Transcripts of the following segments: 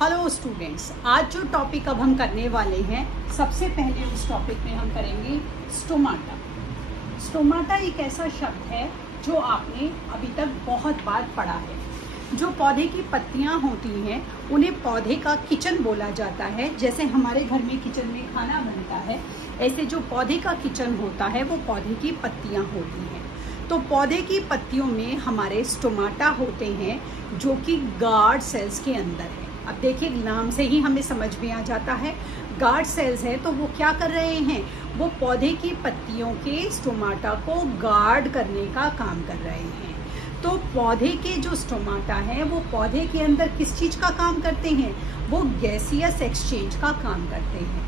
Hello students, आज जो topic अब हम करने वाले हैं, सबसे पहले उस टॉपिक में हम करेंगे स्टोमाटा। स्टोमाटा एक ऐसा शब्द है जो आपने अभी तक बहुत बार पढ़ा है। जो पौधे की पत्तियां होती हैं उन्हें पौधे का किचन बोला जाता है। जैसे हमारे घर में किचन में खाना बनता है, ऐसे जो पौधे का किचन होता है वो पौधे की पत्तियां होती हैं। तो पौधे की पत्तियों में हमारे स्टोमाटा होते हैं जो कि गार्ड सेल्स के अंदर है। अब देखिए, नाम से ही हमें समझ में आ जाता है गार्ड सेल्स है, तो वो क्या कर रहे हैं, वो पौधे की पत्तियों के स्टोमाटा को गार्ड करने का काम कर रहे हैं। तो पौधे के जो स्टोमाटा है वो पौधे के अंदर किस चीज का काम करते हैं, वो गैसियस एक्सचेंज का काम करते हैं।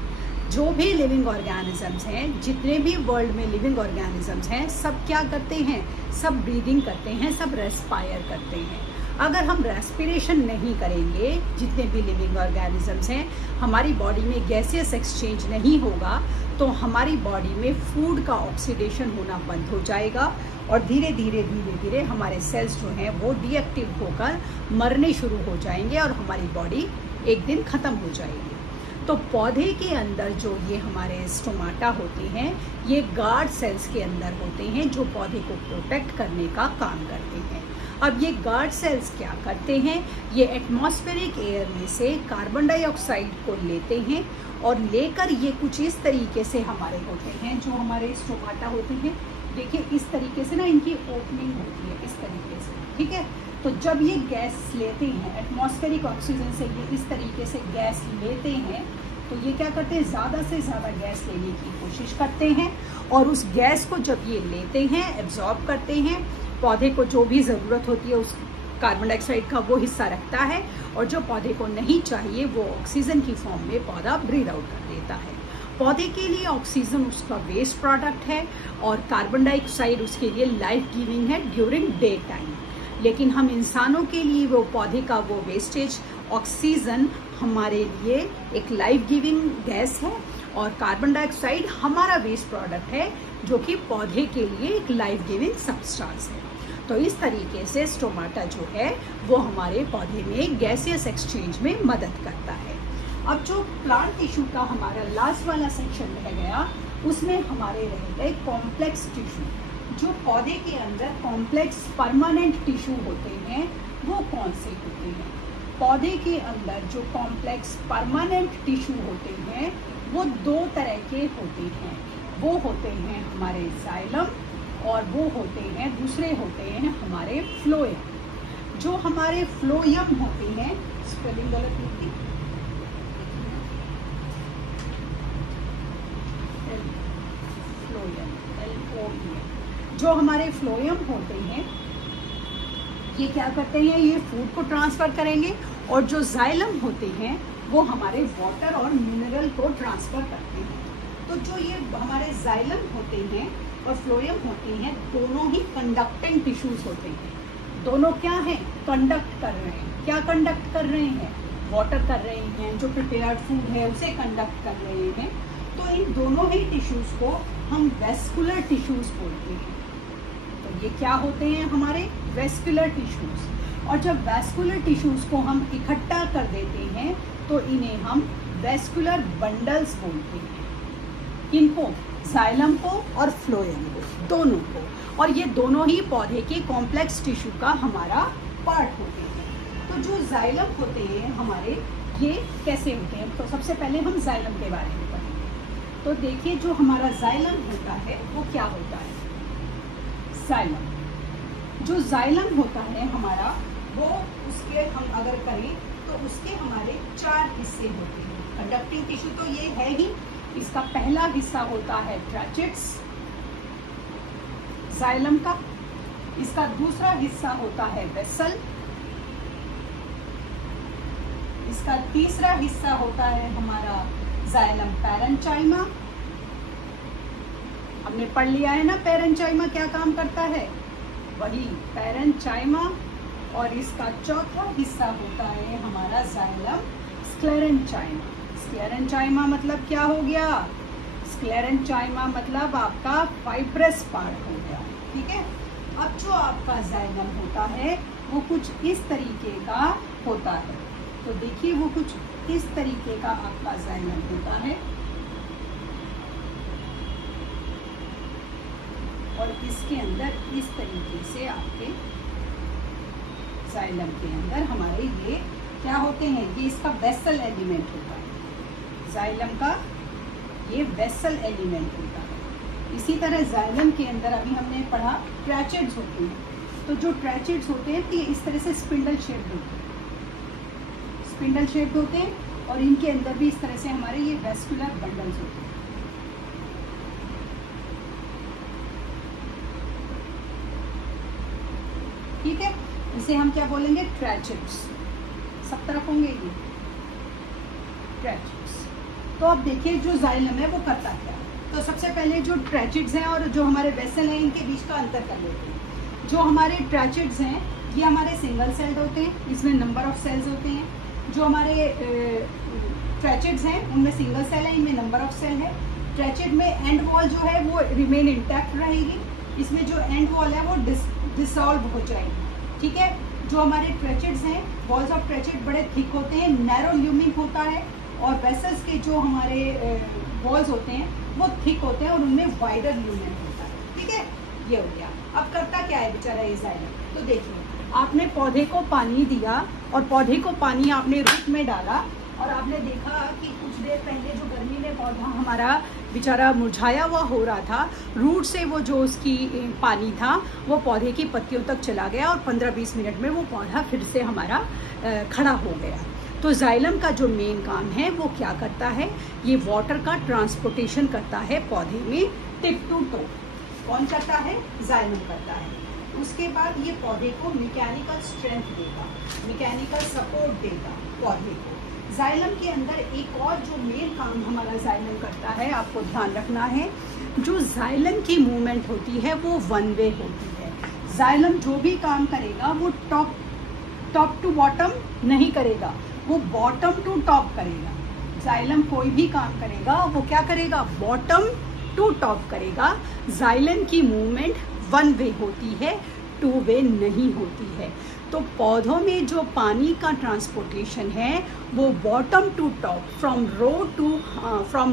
जो भी लिविंग ऑर्गेनिजम्स हैं, जितने भी वर्ल्ड में लिविंग ऑर्गेनिजम्स हैं, सब क्या करते हैं, सब ब्रीदिंग करते हैं, सब रेस्पायर करते हैं। अगर हम रेस्पिरेशन नहीं करेंगे, जितने भी लिविंग ऑर्गेनिजम्स हैं, हमारी बॉडी में गैसियस एक्सचेंज नहीं होगा, तो हमारी बॉडी में फूड का ऑक्सीडेशन होना बंद हो जाएगा और धीरे धीरे हमारे सेल्स जो हैं वो डीएक्टिव होकर मरने शुरू हो जाएंगे और हमारी बॉडी एक दिन खत्म हो जाएगी। तो पौधे के अंदर जो ये हमारे स्टोमाटा होते हैं, ये गार्ड सेल्स के अंदर होते हैं जो पौधे को प्रोटेक्ट करने का काम करते हैं। अब ये गार्ड सेल्स क्या करते हैं, ये एटमॉस्फेरिक एयर में से कार्बन डाइऑक्साइड को लेते हैं और लेकर ये कुछ इस तरीके से हमारे होते हैं, जो हमारे स्टोमाटा होते हैं। देखिए, इस तरीके से ना इनकी ओपनिंग होती है, इस तरीके से, ठीक है। तो जब ये गैस लेते हैं एटमॉस्फेरिक ऑक्सीजन से, ये इस तरीके से गैस लेते हैं, तो ये क्या करते हैं, ज़्यादा से ज़्यादा गैस लेने की कोशिश करते हैं और उस गैस को जब ये लेते हैं, एब्जॉर्ब करते हैं, पौधे को जो भी ज़रूरत होती है उस कार्बन डाइऑक्साइड का वो हिस्सा रखता है और जो पौधे को नहीं चाहिए वो ऑक्सीजन की फॉर्म में पौधा ब्रीथ आउट कर देता है। पौधे के लिए ऑक्सीजन उसका वेस्ट प्रोडक्ट है और कार्बन डाइऑक्साइड उसके लिए लाइफ गिविंग है ड्यूरिंग डे टाइम। लेकिन हम इंसानों के लिए वो पौधे का वो वेस्टेज ऑक्सीजन हमारे लिए एक लाइफ गिविंग गैस है और कार्बन डाइऑक्साइड हमारा वेस्ट प्रोडक्ट है जो कि पौधे के लिए एक लाइफ गिविंग सब्सटेंस है। तो इस तरीके से स्टोमाटा जो है वो हमारे पौधे में गैसियस एक्सचेंज में मदद करता है। अब जो प्लांट टिश्यू का हमारा लास्ट वाला सेक्शन रह गया, उसमें हमारे रह गए कॉम्प्लेक्स टिश्यू। जो पौधे के अंदर कॉम्प्लेक्स परमानेंट टिश्यू होते हैं वो कौन से होते हैं? पौधे के अंदर जो कॉम्प्लेक्स परमानेंट टिश्यू होते हैं वो दो तरह के होते हैं। वो होते हैं हमारे जाइलम और वो होते हैं, दूसरे होते हैं हमारे फ्लोएम। जो हमारे फ्लोएम होते हैं, स्पेलिंग गलत लिखी, फ्लोएम, LOEM। जो हमारे फ्लोएम होते हैं ये क्या करते हैं, ये फूड को ट्रांसफर करेंगे और जो जाइलम होते हैं वो हमारे वाटर और मिनरल को ट्रांसफर करते हैं। तो जो ये हमारे जाइलम होते हैं और फ्लोएम होते हैं, दोनों ही कंडक्टिंग टिश्यूज होते हैं। दोनों क्या हैं, कंडक्ट कर रहे हैं। क्या कंडक्ट कर रहे हैं, वाटर कर रहे हैं, जो प्रिपेयर्ड फूड है उसे कंडक्ट कर रहे हैं। तो इन दोनों ही टिश्यूज को हम वेस्कुलर टिश्यूज बोलते हैं। तो ये क्या होते हैं, हमारे वेस्कुलर टिश्यूज। और जब वेस्कुलर टिश्यूज को हम इकट्ठा कर देते हैं तो इन्हें हम वेस्कुलर बंडल्स बोलते हैं। इनको, जाइलम को और फ्लोएम को, दोनों को। और ये दोनों ही पौधे के कॉम्प्लेक्स टिश्यू का हमारा पार्ट होते हैं। तो जो जाइलम होते हैं हमारे, ये कैसे होते हैं, तो सबसे पहले हम जाइलम के बारे में पढ़ेंगे। तो देखिए, जो हमारा जाइलम होता है वो क्या होता है, जाइलम। जो जाइलम होता है हमारा, वो उसके हम अगर करें तो उसके हमारे 4 हिस्से होते हैं। कंडक्टिंग टिश्यू तो ये है ही। इसका पहला हिस्सा होता है ट्रैचेट्स जाइलम का। इसका दूसरा हिस्सा होता है वेसल। इसका तीसरा हिस्सा होता है हमारा जाइलम पैरेंचाइमा। हमने पढ़ लिया है ना, पैरेंचाइमा क्या काम करता है, वही पैरेंचाइमा। और इसका चौथा हिस्सा होता है हमारा जाइलम स्क्लेरेंचाइमा। स्क्लेरेंचाइमा मतलब क्या हो गया, स्क्लेरेंचाइमा मतलब आपका फाइब्रस पार्ट हो गया, ठीक है। अब जो आपका जाइलम होता है वो कुछ इस तरीके का होता है। तो देखिए वो कुछ इस तरीके का आपका जाइलम होता है और इसके अंदर इस तरीके से आपके जाइलम के अंदर हमारे ये क्या होते हैं, ये इसका वेसल एलिमेंट होता है। जाइलम का ये वेसल एलिमेंट होता है। इसी तरह जाइलम के अंदर अभी हमने पढ़ा ट्रैचेड्स होते हैं। तो जो ट्रैचेड्स होते हैं ये इस तरह से स्पिंडल शेप्ड होते हैं, स्पिंडल शेप्ड होते हैं और इनके अंदर भी इस तरह से हमारे ये वेस्कुलर बंडल्स होते हैं। ठीक है, इसे हम क्या बोलेंगे, ट्रैचेड्स। सब तरफ होंगे ये ट्रैचेड्स। तो अब देखिए जो जाइलम है वो करता क्या है। तो सबसे पहले जो ट्रैचेड्स हैं और जो हमारे वेसल हैं इनके बीच का अंतर कर लेते हैं। जो हमारे ट्रैचेड्स हैं ये हमारे सिंगल सेल्ड होते हैं, इसमें नंबर ऑफ सेल्स होते हैं। जो हमारे ट्रैचेड्स हैं उनमें सिंगल सेल है, इनमें नंबर ऑफ सेल है। ट्रैचेड में एंड वॉल जो है वो रिमेन इंटैक्ट रहेगी, इसमें जो एंड वॉल है वो डिसॉल्व हो जाएगी। ठीक है, जो हमारे ट्रैचेड्स हैं, वॉल्स ऑफ ट्रैचेड बड़े थिक होते हैं, नैरो ल्यूमिन होता है और वेसल्स के जो हमारे वॉल्स होते हैं वो थिक होते हैं और उनमें वाइडर ल्यूमिन होता है। ठीक है, ये हो गया। अब करता क्या है बेचारा ये जाइलम। तो देखिए आपने पौधे को पानी दिया और पौधे को पानी आपने रूट में डाला और आपने देखा कि कुछ देर पहले जो गर्मी में पौधा हमारा बेचारा मुरझाया हुआ हो रहा था, रूट से वो जो उसकी पानी था वो पौधे की पत्तियों तक चला गया और 15-20 मिनट में वो पौधा फिर से हमारा खड़ा हो गया। तो जाइलम का जो मेन काम है वो क्या करता है, ये वाटर का ट्रांसपोर्टेशन करता है पौधे में टिप टू टो। कौन करता है, जाइलम करता है। उसके बाद ये पौधे को मैकेनिकल स्ट्रेंथ देगा, मैकेनिकल सपोर्ट देगा पौधे को। जाइलम के अंदर एक और जो मेन काम हमारा जाइलम करता है, आपको ध्यान रखना है, जो जाइलम की मूवमेंट होती है वो वन वे होती है। जाइलम जो भी काम करेगा वो टॉप टू बॉटम नहीं करेगा, वो बॉटम टू टॉप करेगा। जाइलम कोई भी काम करेगा वो क्या करेगा, बॉटम टू टॉप करेगा। जाइलम की मूवमेंट वन वे होती है, टू वे नहीं होती है। तो पौधों में जो पानी का ट्रांसपोर्टेशन है वो bottom to top, from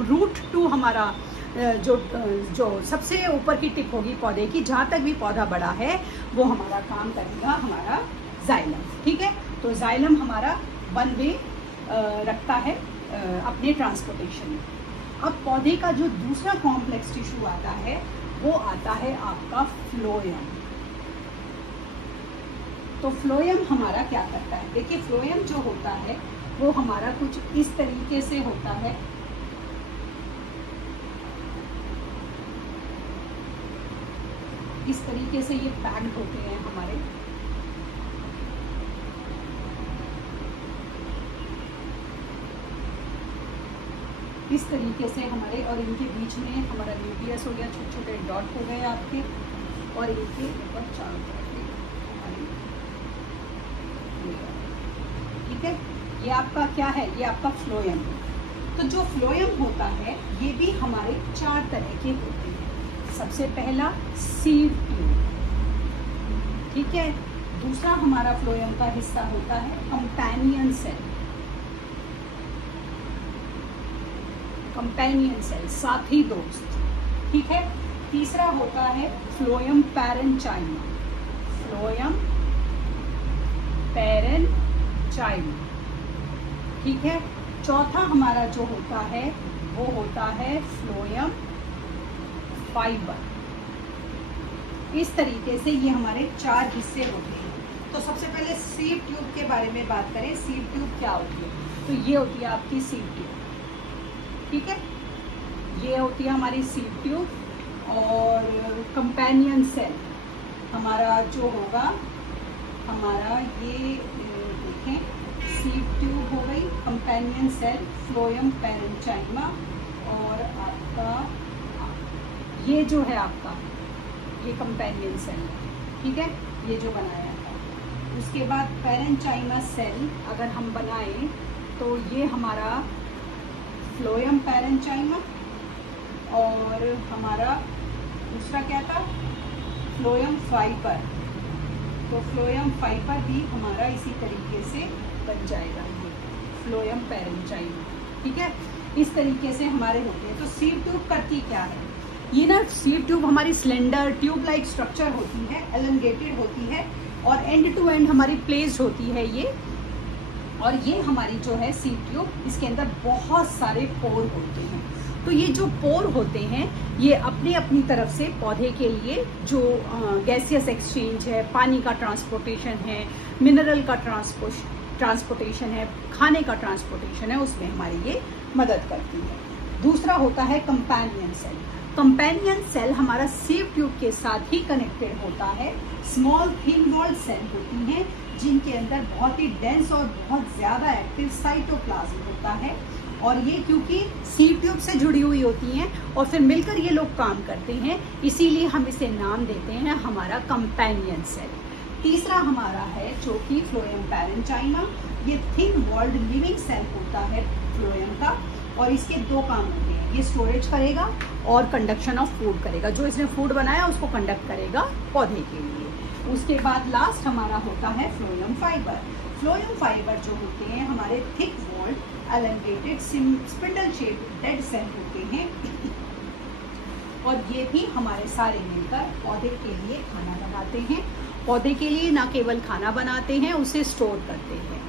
root to हमारा जो सबसे ऊपर की टिप होगी पौधे की, जहाँ तक भी पौधा बड़ा है वो हमारा काम करेगा हमारा जाइलम। ठीक है, तो जाइलम हमारा वन वे रखता है अपने ट्रांसपोर्टेशन में। अब पौधे का जो दूसरा कॉम्प्लेक्स टिश्यू आता है वो आता है आपका फ्लोएम। तो फ्लोएम हमारा क्या करता है, देखिए फ्लोएम जो होता है वो हमारा कुछ इस तरीके से होता है। इस तरीके से ये पैक्ड होते हैं हमारे। इस तरीके से हमारे, और इनके बीच में हमारा न्यूक्लियस हो गया, छोटे छोटे डॉट हो गए आपके, और इनके ऊपर चारों तरफ। ठीक है, ये आपका क्या है, ये आपका फ्लोएम। तो जो फ्लोएम होता है ये भी हमारे 4 तरह के होते हैं। सबसे पहला सीड ट्यूब, ठीक है। दूसरा हमारा फ्लोएम का हिस्सा होता है कंपेनियन सेल, कंपेनियन सेल साथी दोस्त, ठीक है। तीसरा होता है फ्लोएम पैरेंचाइमा, फ्लोएम पैरेंचाइमा, ठीक है। चौथा हमारा जो होता है वो होता है फ्लोएम फाइबर। इस तरीके से ये हमारे 4 हिस्से होते हैं। तो सबसे पहले सीड ट्यूब के बारे में बात करें। सीड ट्यूब क्या होती है, तो ये होती है आपकी सीड ट्यूब, ठीक है। ये होती है हमारी सीड ट्यूब। और कंपेनियन सेल हमारा जो होगा, हमारा ये देखें, सीड ट्यूब हो गई, कंपेनियन सेल, फ्लोएम पैरेंचाइमा, और आपका ये जो है आपका ये कंपेनियन सेल है, ठीक है, ये जो बनाया था। उसके बाद पैरेंचाइमा सेल अगर हम बनाएं तो ये हमारा फ्लोएम पैरेंचाइमा, और हमारा दूसरा क्या था, फ्लोएम फाइबर। तो फ्लोएम फाइबर भी हमारा इसी तरीके से बन जाएगा ये। फ्लोएम पैरेंचाइमा। ठीक है, इस तरीके से हमारे होते हैं। तो सीड ट्यूब करती क्या है, ये ना सीड ट्यूब हमारी स्लेंडर ट्यूब लाइक स्ट्रक्चर होती है, एलंगेटेड होती है और एंड टू एंड हमारी प्लेस्ड होती है ये। और ये हमारी जो है सीड ट्यूब, इसके अंदर बहुत सारे पोर होते हैं। तो ये जो पोर होते हैं ये अपने अपनी तरफ से पौधे के लिए जो गैसियस एक्सचेंज है, पानी का ट्रांसपोर्टेशन है, मिनरल का ट्रांसपोर्टेशन है, खाने का ट्रांसपोर्टेशन है, उसमें हमारी ये मदद करती है। दूसरा होता है कंपेनियन सेल। कंपेनियन सेल हमारा सीड ट्यूब के साथ ही कनेक्टेड होता है। स्मॉल थिन वॉल्ड सेल होती हैं जिनके अंदर बहुत ही डेंस और बहुत ज्यादा एक्टिव साइटोप्लाज्म होता है। और ये क्योंकि सीड ट्यूब से जुड़ी हुई होती हैं और फिर मिलकर ये लोग काम करते हैं, इसीलिए हम इसे नाम देते हैं हमारा कंपेनियन सेल। तीसरा हमारा है जो कि फ्लोएम पैरेंचाइमा। ये थिन वॉल्ड लिविंग सेल होता है फ्लोएम का और इसके दो काम होते हैं, ये स्टोरेज करेगा और कंडक्शन ऑफ फूड करेगा। जो इसने फूड बनाया उसको कंडक्ट करेगा पौधे के लिए। उसके बाद लास्ट हमारा होता है फ्लोएम फाइबर। फ्लोएम फाइबर जो होते हैं हमारे thick walled elongated spindle shaped dead cell होते हैं और ये भी हमारे सारे मिलकर पौधे के लिए खाना बनाते हैं। पौधे के लिए ना केवल खाना बनाते हैं, उसे स्टोर करते हैं।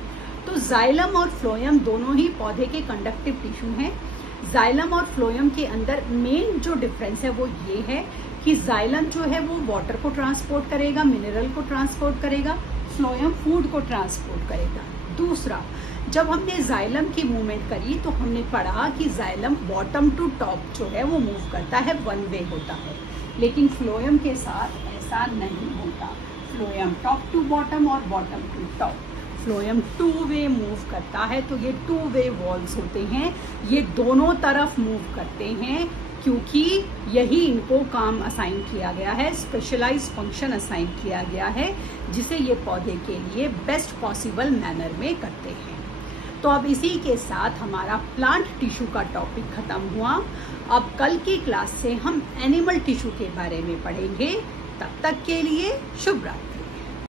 तो जाइलम और फ्लोएम दोनों ही पौधे के कंडक्टिव टिश्यू हैं। जाइलम और फ्लोएम के अंदर मेन जो डिफरेंस है वो ये है कि जाइलम जो है वो वाटर को ट्रांसपोर्ट करेगा, मिनरल को ट्रांसपोर्ट करेगा, फ्लोएम फूड को ट्रांसपोर्ट करेगा। दूसरा, जब हमने जाइलम की मूवमेंट करी तो हमने पढ़ा कि जाइलम बॉटम टू टॉप जो है वो मूव करता है, वन वे होता है। लेकिन फ्लोएम के साथ ऐसा नहीं होता। फ्लोएम टॉप टू बॉटम और bottom to top. Phloem two way move करता है। तो ये टू वे वॉल्स होते हैं, ये दोनों तरफ मूव करते हैं क्योंकि यही इनको काम असाइन किया गया है, स्पेशलाइज्ड फंक्शन असाइन किया गया है, जिसे ये पौधे के लिए बेस्ट पॉसिबल मैनर में करते हैं। तो अब इसी के साथ हमारा प्लांट टिश्यू का टॉपिक खत्म हुआ। अब कल की क्लास से हम एनिमल टिश्यू के बारे में पढ़ेंगे। तब तक के लिए शुभ रात्रि।